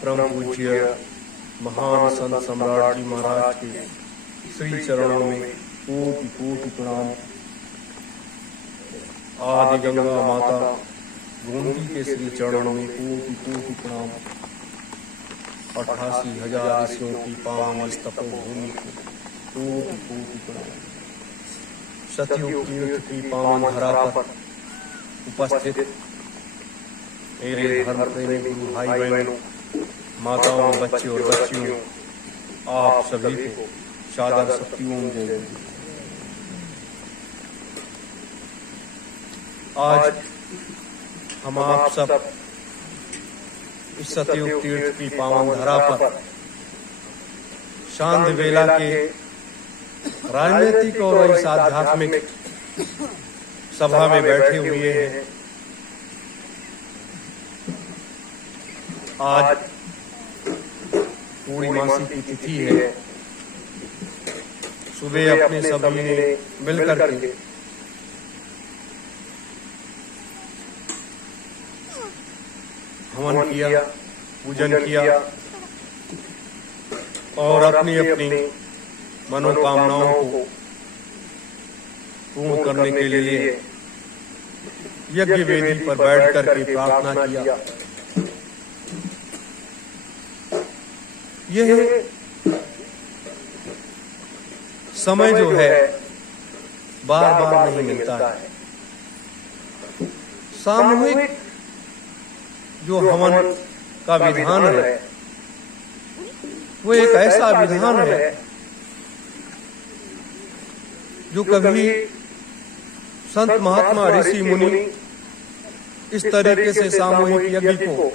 परम पूज्य महान संत सम्राट जी महाराज के श्री चरणों में कोटि कोटि प्रणाम। आदि गंगा माता गोमती के श्री चरणों में कोटि कोटि प्रणाम। 88,000 ऋषियों की पावन इस तपोभूमि को कोटि कोटि प्रणाम। सतयुग तीर्थ की पावन धरा पर उपस्थित मेरे धर्म प्रेमी गुरु भाई बहनों, माताओं, बच्चे और बच्चियों, आप सभी को सादर सत्यों जय। आज हम आप सब इस सतयुग तीर्थ की पावन धरा पर शांत वेला के राजनीतिक और इस आध्यात्मिक सभा में बैठे हुए हैं। आज पूर्णिमासी की तिथि है। सुबह अपने सभी ने मिलकर के हवन किया, पूजन किया और अपनी अपनी मनोकामनाओं को पूर्ण करने के लिए यज्ञ वेदी पर बैठ करके प्रार्थना किया। यह समय जो है बार बार नहीं मिलता है। सामूहिक जो हवन का विधान है वो एक ऐसा विधान है जो कभी संत महात्मा ऋषि मुनि इस तरीके से सामूहिक यज्ञ को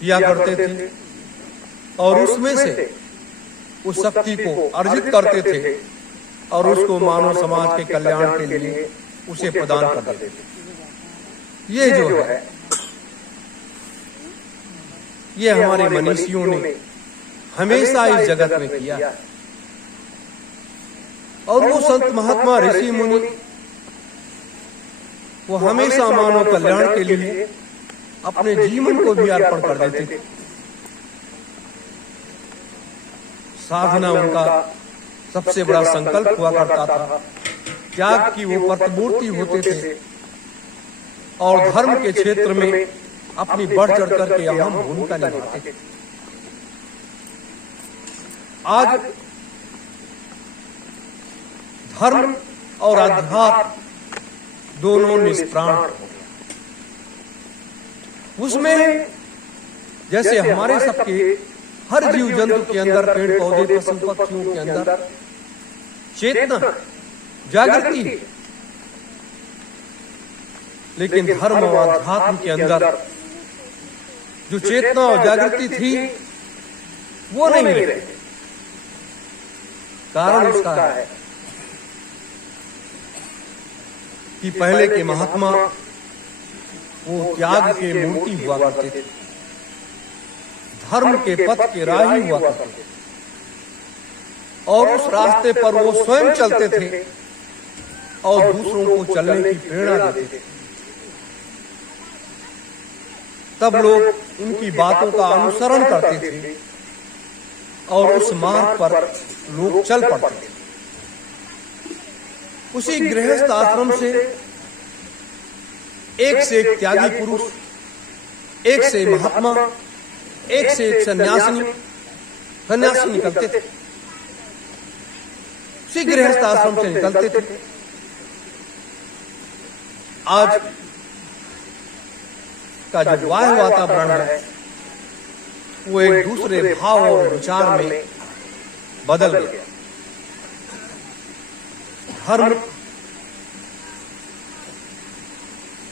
किया करते थे और उसमें से उस शक्ति को अर्जित करते थे और उसको मानव समाज के कल्याण के लिए उसे प्रदान कर देते थे। ये जो है ये हमारे मनीषियों ने हमेशा इस जगत में किया और वो संत महात्मा ऋषि मुनि वो हमेशा मानव कल्याण के लिए अपने जीवन को भी अर्पण कर देते थे। साधना उनका सबसे बड़ा संकल्प हुआ करता था। त्याग की वो प्रतिमूर्ति होते थे और धर्म के क्षेत्र में अपनी बढ़ चढ़ करके अहम भूमिका निभाते थे। आज धर्म और अध्यात्म दोनों निष्प्राण हो गए। उसमें जैसे हमारे सबके हर जीव जंतु के अंदर, पेड़ पौधे पशु पक्षियों के अंदर चेतना जागृति, लेकिन धर्म और अध्यात्म के अंदर जो चेतना और जागृति थी वो नहीं रही। कारण उसका है कि पहले के महात्मा वो त्याग के मूर्ति हुआ करते थे, धर्म के पथ के राही हुआ करते थे और उस रास्ते पर वो स्वयं चलते थे और दूसरों को चलने की प्रेरणा देते थे। तब लोग उनकी बातों का अनुसरण करते थे और उस मार्ग पर लोग चल पड़ते थे। उसी गृहस्थ आश्रम से एक से एक त्यागी पुरुष, एक से महात्मा, एक से एक सन्यासी निकलते थे। उसी गृहस्थ आश्रम से निकलते थे। आज का जो बाह्य वातावरण है वो एक दूसरे भाव और विचार में बदल गया। धर्म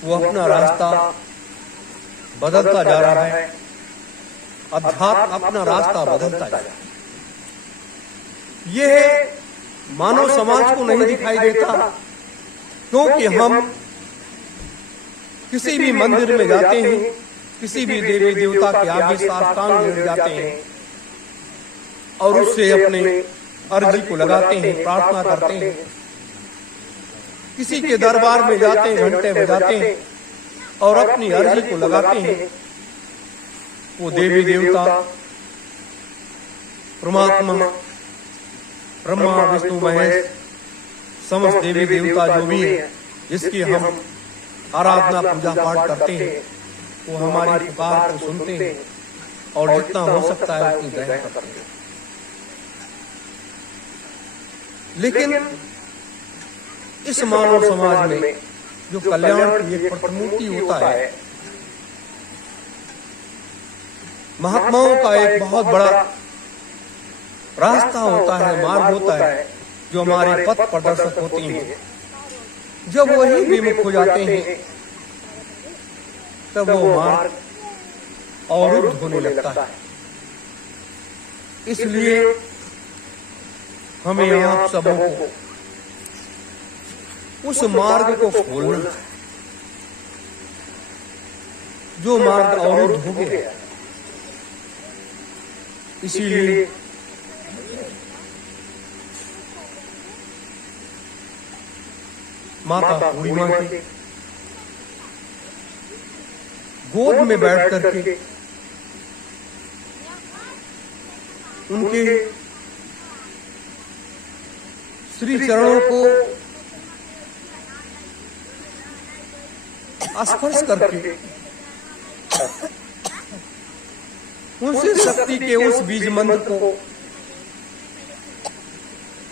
वो अपना रास्ता बदलता जा रहा है, अध्यात्म अपना रास्ता बदलता जा रहा है। यह मानव समाज को नहीं दिखाई देता क्योंकि हम किसी भी मंदिर में जाते हैं, किसी भी देवी देवता के आगे साष्टांग लेट जाते हैं और उससे अपने अर्जी को लगाते हैं, प्रार्थना करते हैं। किसी के दरबार में जाते हैं, घंटे बजाते हैं और अपनी अर्जी को लगाते हैं वो देवी देवता, परमात्मा, ब्रह्मा विष्णु महेश, समस्त देवी देवता जो भी है, जिसकी हम आराधना पूजा पाठ करते हैं, वो हमारी पुकार को सुनते हैं और जितना हो सकता है उतनी दया करते हैं। लेकिन इस मानव समाज में जो कल्याण की एक प्रतिमूर्ति होता है, महात्माओं का एक बहुत बड़ा रास्ता होता है, मार्ग होता है, जो हमारे पथ प्रदर्शक होते हैं। जब वही विमुख हो जाते हैं तब वो मार्ग अवरुद्ध होने लगता है। इसलिए हमें आप सबों को उस मार्ग को खोलना, जो मार्ग अवरुद्ध हो गया। इसीलिए माता पूर्णिमा के गोद में बैठ करके उनके श्री चरणों को स्पर्श करके उनसे शक्ति के उस बीज मंत्र को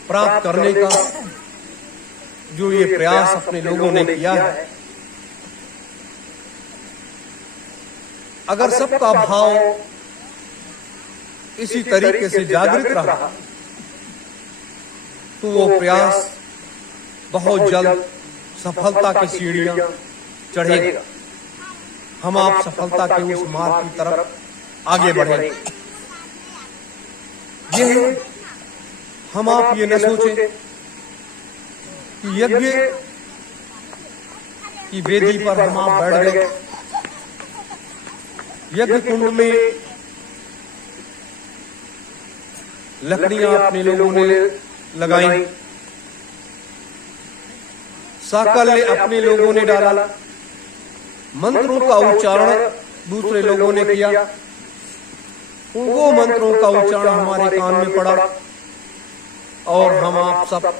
प्राप्त करने का जो ये प्रयास अपने लोगों ने किया है, अगर सबका भाव इसी तरीके से जागृत रहा तो वो प्रयास बहुत जल्द सफलता की सीढ़ियां चढ़ेगा। हम आप सफलता के उस मार्ग की तरफ आगे बढ़ेंगे। ये हम आप ये न सोचें कि यज्ञ की वेदी पर हम आप बैठ गए, यज्ञ कुंड में लकड़ियां अपने लोगों ने लगाई, साकल्य अपने लोगों ने डाला, मंत्रों का उच्चारण दूसरे लोगों ने किया, वो मंत्रों का उच्चारण हमारे कान में पड़ा और हम आप सब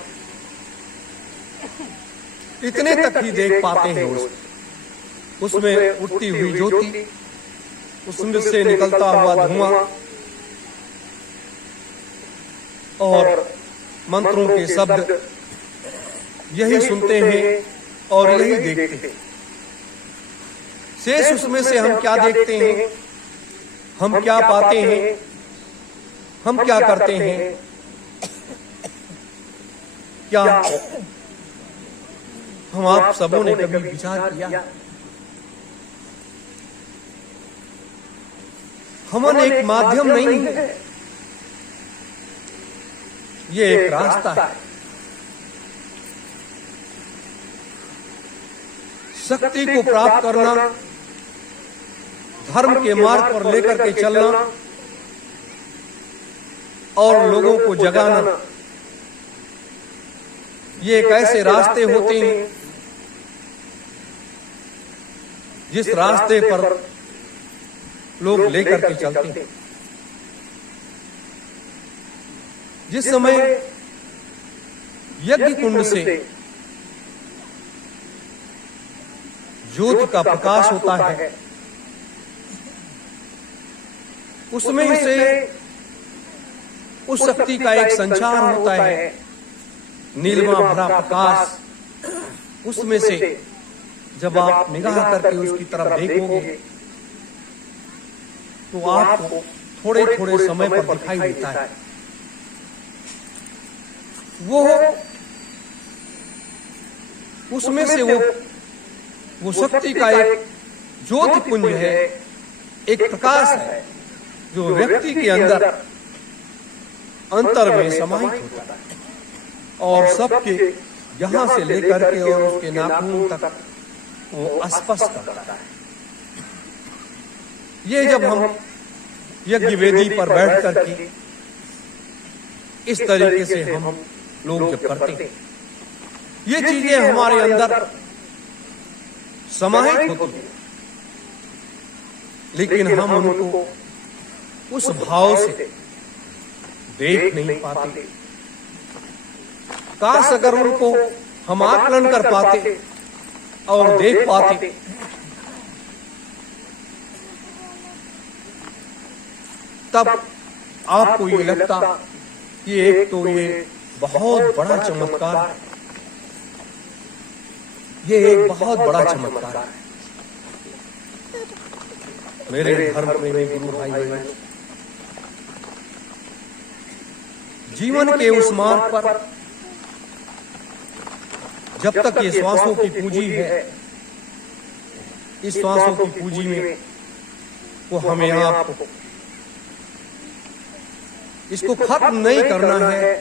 इतने तक ही देख पाते हैं उसमें उठती हुई ज्योति, उसमें से निकलता हुआ धुआं और मंत्रों के शब्द, यही सुनते हैं और यही देखते हैं। शेष उसमें से हम क्या देखते हैं, हम क्या पाते हैं, हम क्या करते हैं, क्या हम आप सबों ने कभी विचार किया? हवन एक माध्यम नहीं है, ये एक रास्ता है। शक्ति को प्राप्त करना, धर्म के मार्ग पर लेकर के चलना और लोगों को जगाना, ये एक ऐसे रास्ते होते हैं जिस रास्ते पर लोग लेकर के चलते हैं। जिस समय यज्ञ कुंड से ज्योति का प्रकाश होता है, उसमें से उस शक्ति का एक संचार होता है, नीलिमा भरा प्रकाश। उसमें से जब आप निगाह करके उसकी तरफ देखोगे तो आपको थोड़े थोड़े समय पर दिखाई देता है वो, उसमें से वो शक्ति का एक ज्योति पुंज है, एक प्रकाश है जो व्यक्ति के अंदर अंतर में समाहित होता है और सबके यहां से लेकर के और उसके नाखून तक वो स्पष्ट करता है। ये जब हम यज्ञ वेदी पर बैठ करके इस तरीके से हम लोग जब करते हैं, ये चीजें हमारे अंदर समाहित होती हैं। लेकिन हम उनको उस भाव से देख नहीं पाते। काश अगर उनको हम आकलन कर पाते और देख पाते, तब आपको ये लगता कि एक तो ये बहुत बड़ा चमत्कार, ये एक बहुत बड़ा चमत्कार है। मेरे धर्म प्रेमी गुरु भाई बहन, जीवन के उस मार्ग पर जब तक ये श्वासों की पूंजी है, इस श्वासों की पूंजी में वो हमें आपको इसको खत्म नहीं करना है,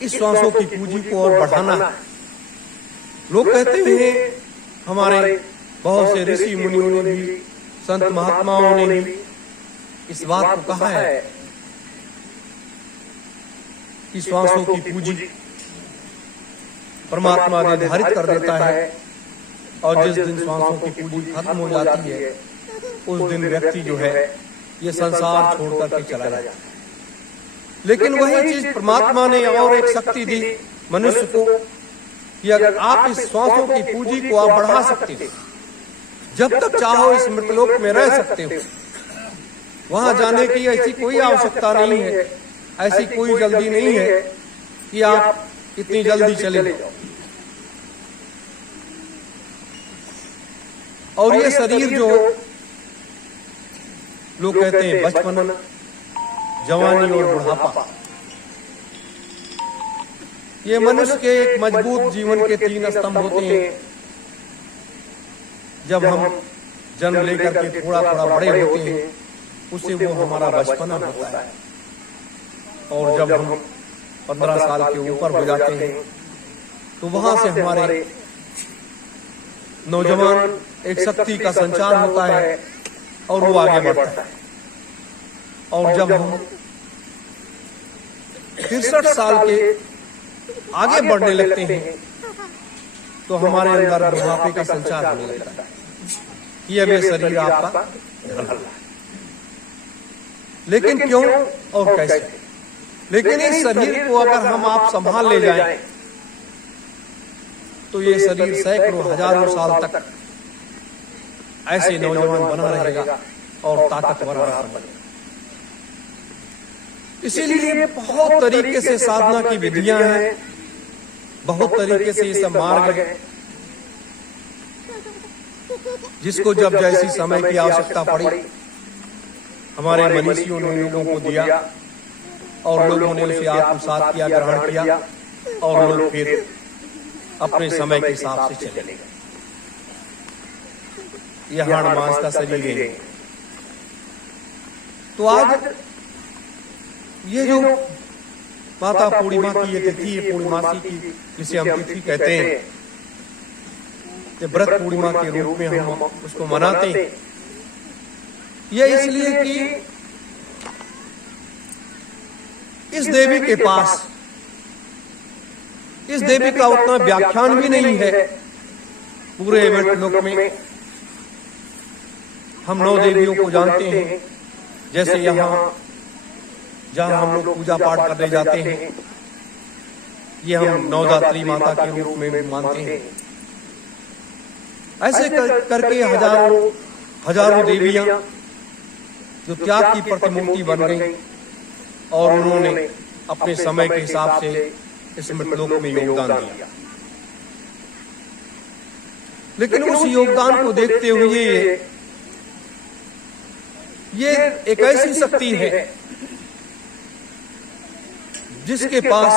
इस श्वासों की पूंजी को और बढ़ाना है। लोग कहते हैं, हमारे बहुत से ऋषि मुनियों ने भी, संत महात्माओं ने भी इस बात को कहा है कि श्वासों की पूंजी परमात्मा निर्धारित कर देता है, और जिस दिन श्वासों की पूंजी खत्म हो जाती है, उस दिन व्यक्ति जो है ये संसार छोड़ करके चला जाता है। लेकिन वही चीज परमात्मा ने और एक शक्ति दी मनुष्य को कि अगर आप इस श्वासों की पूंजी को आप बढ़ा सकते हो, जब तक चाहो इस मृतलोक में रह सकते हो। वहां जाने की ऐसी कोई आवश्यकता नहीं है, ऐसी कोई जल्दी नहीं है कि आप इतनी जल्दी चले जाओ। और ये शरीर जो लोग कहते हैं बचपन, जवानी और बुढ़ापा, ये मनुष्य के एक मजबूत जीवन के 3 स्तंभ होते हैं। जब हम जन्म लेकर के थोड़ा थोड़ा बड़े होते हैं, उससे वो हमारा बचपना होता है। और जब हम 15 साल के ऊपर हो जाते हैं, तो वहां से हमारे नौजवान एक शक्ति का संचार होता है और वो आगे बढ़ता है। और जब हम 63 साल के आगे बढ़ने लगते हैं, तो हमारे अंदर बुढ़ापे का संचार होने लगता है कि अब ये शरीर आपका ढल रहा है। लेकिन क्यों और कैसे? लेकिन इस शरीर को अगर हम आप संभाल ले जाएं, तो ये शरीर सैकड़ों हजारों साल तक ऐसे नौजवान बना रहेगा और ताकतवर बनेगा। इसीलिए बहुत तरीके से साधना की विधियां हैं, बहुत तरीके से ये सब मार्ग है, जिसको जब जैसी समय की आवश्यकता पड़ी, हमारे मनीषियों ने लोगों को दिया और लोगों ने उसे आत्मसात किया, ग्रहण किया, और लोग फिर अपने समय के हिसाब से चले गए। यह हाड़ मांस का शरीर है। तो आज ये जो माता पूर्णिमा की ये तिथि है, पूर्णिमासी की, जिसे हम तिथि कहते हैं, ये व्रत पूर्णिमा के रूप में हम उसको मनाते हैं। यह इसलिए कि इस देवी के पास, इस देवी का उतना व्याख्यान भी नहीं है पूरे लोक में। हम 9 देवियों को जानते हैं, जैसे यहाँ जहाँ हम लोग पूजा पाठ करने जाते हैं, ये हम नवदात्री माता के रूप में भी मानते हैं। ऐसे करके हजारों देवियां जो त्याग की प्रतिमूर्ति बन गई, और उन्होंने अपने समय के हिसाब से इस मृतलोक में योगदान दिया। लेकिन उस योगदान को देखते हुए ये एक ऐसी शक्ति है जिसके पास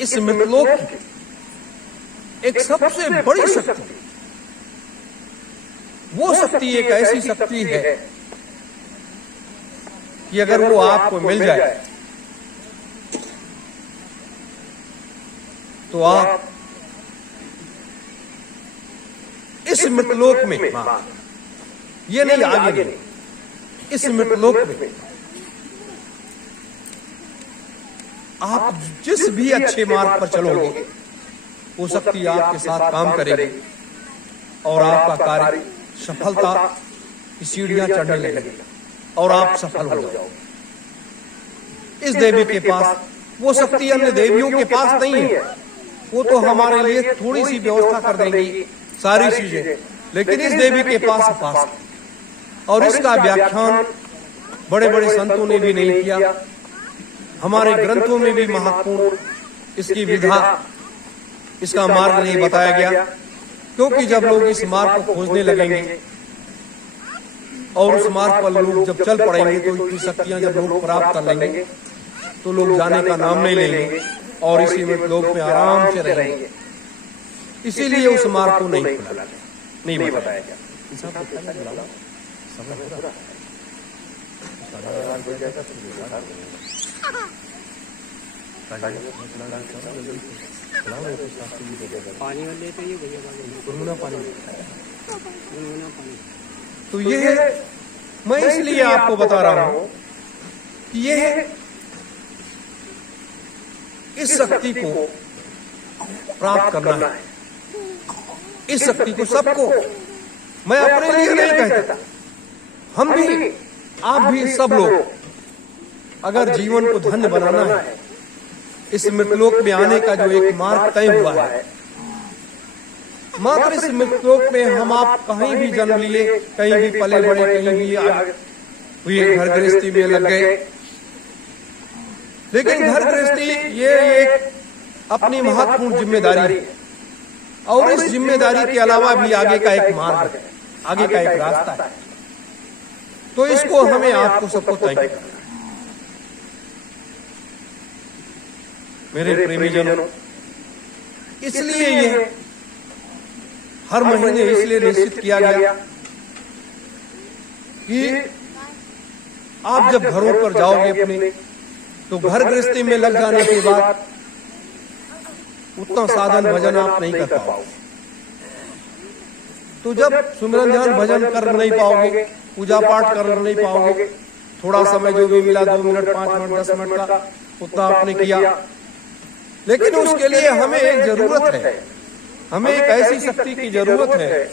इस मृतलोक की एक सबसे बड़ी शक्ति, वो शक्ति एक ऐसी शक्ति है कि अगर वो आपको मिल जाए तो आप इस मृतलोक में, ये नहीं आगे नहीं, इस मृतलोक में आप जिस भी अच्छे मार्ग पर चलोगे, वो शक्ति आपके साथ काम करेगी और आपका कार्य सफलता की सीढ़ियां चढ़ने लगेगी और आप सफल हो जाओगे। इस देवी के पास वो शक्ति अन्य देवियों के पास नहीं है। वो तो हमारे लिए थोड़ी सी व्यवस्था कर देंगी सारी चीजें, लेकिन इस देवी के पास और इसका व्याख्यान बड़े बड़े संतों ने भी नहीं किया। हमारे ग्रंथों में भी महत्वपूर्ण इसकी विधा, इसका मार्ग नहीं बताया गया, क्योंकि जब लोग इस मार्ग को खोजने लगेंगे और उस मार्ग पर लोग जब चल पड़ेंगे तो इतनी शक्तियां जब लोग प्राप्त कर लेंगे तो लोग जाने का नाम नहीं लेंगे और इसी में लोग में आराम से रहेंगे। इसीलिए उस मार्ग को नहीं खोला, नहीं बताया गया। पानी वाले तो ये भैया गुनगुना पानी। तो ये मैं इसलिए आपको बता रहा हूं कि ये इस शक्ति को प्राप्त करना है। इस शक्ति को सबको, मैं अपने लिए नहीं कहता, हम भी, आप भी, सब लोग अगर जीवन को धन्य बनाना है, इस मृतलोक में आने का जो एक मार्ग तय हुआ है, मात्र इस मृतलोक में हम आप कहीं भी जन्म लिए, कहीं भी पले बड़े, कहीं भी हुए, घर गृहस्थी में लग गए, लेकिन घर गृहस्थी ये एक अपनी महत्वपूर्ण जिम्मेदारी है और इस जिम्मेदारी के अलावा भी आगे का एक मार्ग है, आगे का एक रास्ता है। तो इसको हमें आपको सबको तय करना है। मेरे प्रेमीजनों, इसलिए ये हर महीने इसलिए निश्चित किया गया कि आप जब घरों पर जाओगे अपने, तो घर गृहस्थी में लग जाने के बाद उतना साधन भजन आप नहीं कर पाओगे। तो जब सुमिरन ध्यान भजन कर नहीं पाओगे, पूजा पाठ कर नहीं पाओगे, थोड़ा समय जो भी मिला 2 मिनट 5 मिनट 10 मिनट का उतना आपने किया, लेकिन उसके लिए हमें एक जरूरत है, हमें एक ऐसी शक्ति की जरूरत है